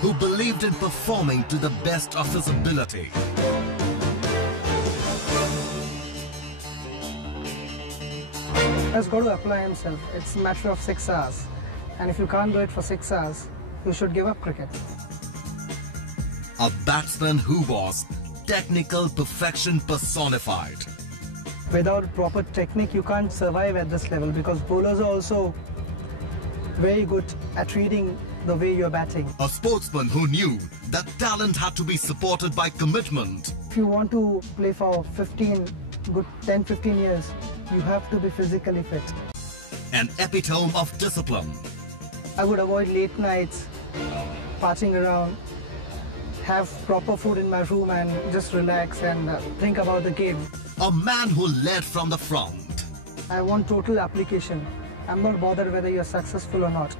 who believed in performing to the best of his ability. Has got to apply himself. It's a matter of 6 hours. And if you can't do it for 6 hours, you should give up cricket. A batsman who was technical perfection personified. Without proper technique, you can't survive at this level, because bowlers are also very good at reading the way you're batting. A sportsman who knew that talent had to be supported by commitment. If you want to play for 10-15 years, you have to be physically fit. An epitome of discipline. I would avoid late nights, partying around, have proper food in my room and just relax and think about the game. A man who led from the front. I want total application. I'm not bothered whether you're successful or not.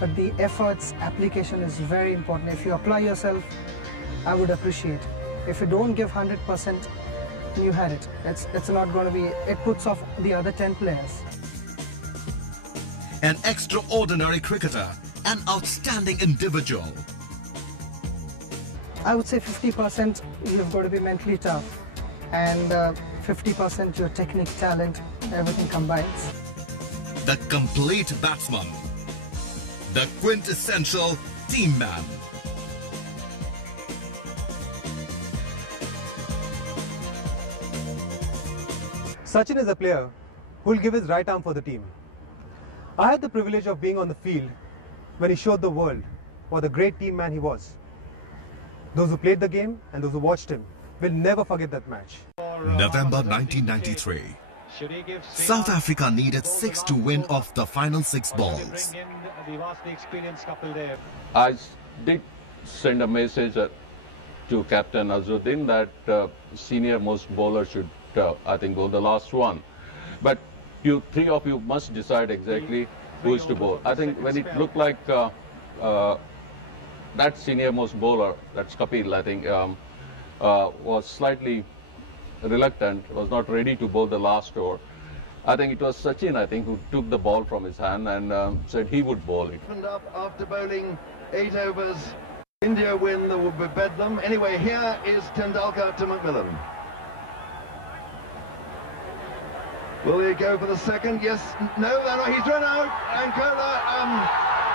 But the efforts, application is very important. If you apply yourself, I would appreciate. If you don't give 100%, you had it. It's not going to be, it puts off the other 10 players. An extraordinary cricketer, an outstanding individual. I would say 50% you've got to be mentally tough, and 50% your technique, talent, everything combines. The complete batsman. The quintessential team man. Sachin is a player who will give his right arm for the team. I had the privilege of being on the field when he showed the world what a great team man he was. Those who played the game and those who watched him will never forget that match. November 1993. South Africa needed 6 to win off the final 6 balls. I did send a message to Captain Azruddin that senior most bowler should, I think, bowl the last one. But you three of you must decide exactly who is to bowl. I think when it looked like that senior most bowler, that's Kapil, I think, was slightly reluctant, was not ready to bowl the last over. I think it was Sachin, I think, who took the ball from his hand and said he would bowl it. Up after bowling 8 overs, India win, there will be bedlam. Anyway, here is Tendulkar to McMillan. Will he go for the second? Yes, no, he's run out, and Kola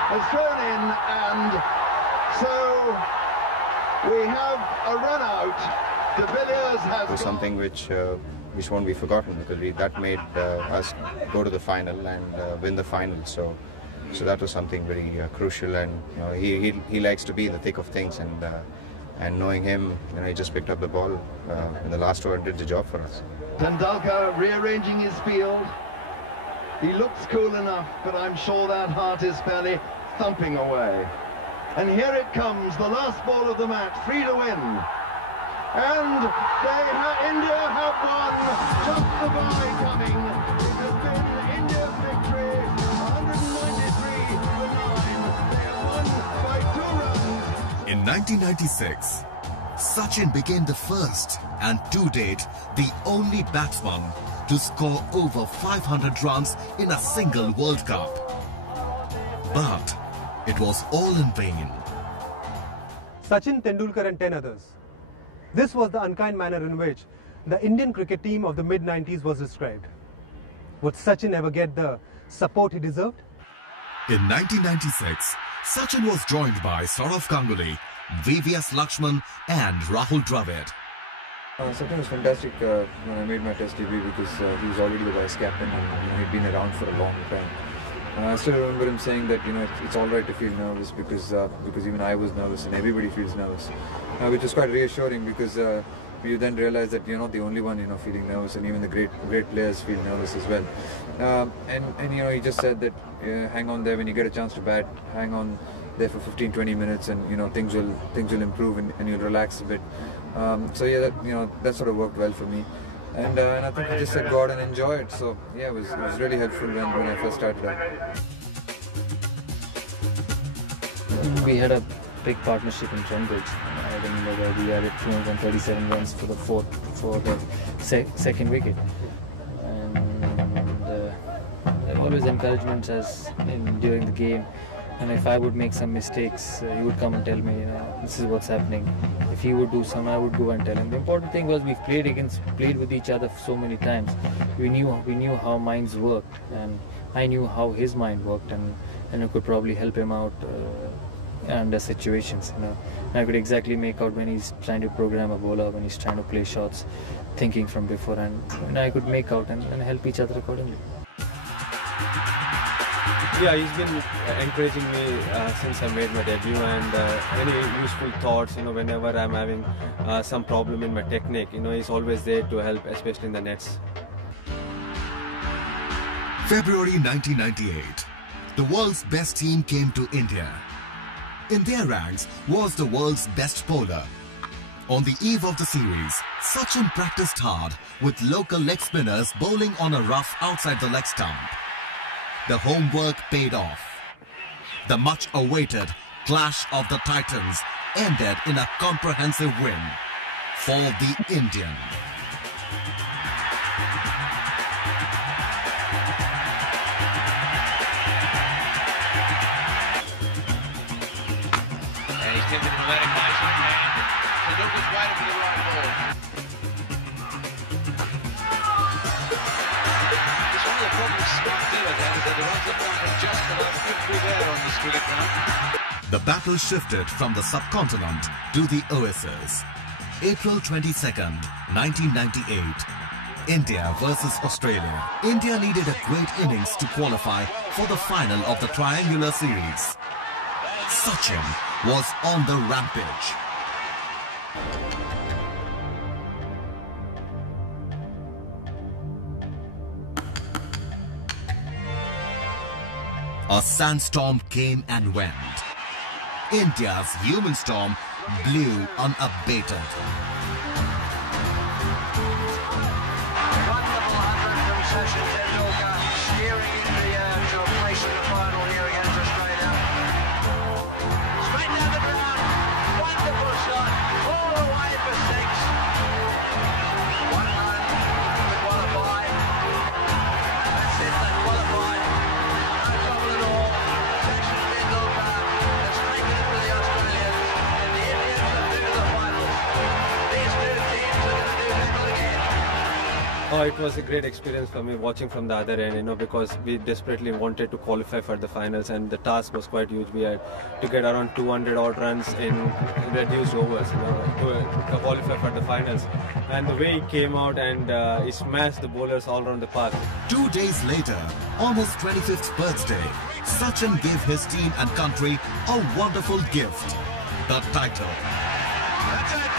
has thrown in, and so we have a run out. De Villiers has it was something which won't be forgotten, because that made us go to the final and win the final. So that was something very crucial, and he likes to be in the thick of things, and knowing him, he just picked up the ball in the last over and did the job for us. Tendulkar rearranging his field. He looks cool enough, but I'm sure that heart is fairly thumping away. And here it comes, the last ball of the match, 3 to win. And India have won, just the bye coming. It has been India's victory, 193 to 9. They have won by 2 runs. In 1996, Sachin became the first and to date the only batsman to score over 500 runs in a single World Cup. But it was all in vain. Sachin Tendulkar and 10 others. This was the unkind manner in which the Indian cricket team of the mid-90s was described. Would Sachin ever get the support he deserved? In 1996, Sachin was joined by Saurav Ganguly, VVS Lakshman and Rahul Dravid. Sachin was fantastic when I made my test debut, because he was already the vice captain and he'd been around for a long time. I still remember him saying that it's all right to feel nervous, because even I was nervous and everybody feels nervous, which was quite reassuring, because you then realize that you're not the only one feeling nervous, and even the great players feel nervous as well. And he just said that hang on there when you get a chance to bat, hang on there for 15-20 minutes, and things will improve and you'll relax a bit. So yeah, that sort of worked well for me. And I think I just said go out and enjoy it. So yeah, it was really helpful when I first started out. We had a big partnership in Cambridge. I remember where we added 237 runs for the second wicket. And there were always encouragements during the game. And if I would make some mistakes, he would come and tell me, this is what's happening. If he would do some, I would go and tell him. The important thing was we played with each other so many times. We knew how minds work, and I knew how his mind worked, and I could probably help him out under situations. I could exactly make out when he's trying to program a bowler, when he's trying to play shots, thinking from before, and I could make out and help each other accordingly. Yeah, he's been encouraging me since I made my debut, and any useful thoughts, whenever I'm having some problem in my technique, he's always there to help, especially in the nets. February 1998, the world's best team came to India. In their ranks was the world's best bowler. On the eve of the series, Sachin practiced hard with local leg spinners bowling on a rough outside the leg stump. The homework paid off. The much-awaited clash of the Titans ended in a comprehensive win for the Indian. And he's tipped it very nicely. Tendulkar's waiting for the right ball. It's one of the problems Scott Taylor has, is that the runs have come from just about 50 there on this cricket ground. The battle shifted from the subcontinent to the Oasis. April 22nd, 1998. India versus Australia. India needed a great innings to qualify for the final of the triangular series. Sachin was on the rampage. A sandstorm came and went. India's human storm blew unabated. Wonderful 100 from Sachin Tendulkar, steering India to a place in the final here against Australia. Straight down the ground, wonderful shot, all the way for 6. 1 run to qualify. That's it, they qualified. No trouble at all. Sachin Tendulkar has taken it for the Australians, and the Indians are through to the finals. These two teams are going to do battle again. Oh, it was a great experience for me watching from the other end, because we desperately wanted to qualify for the finals, and the task was quite huge. We had to get around 200 odd runs in reduced overs, to qualify for the finals. And the way he came out and he smashed the bowlers all around the park. 2 days later, on his 25th birthday, Sachin gave his team and country a wonderful gift, the title. That's it.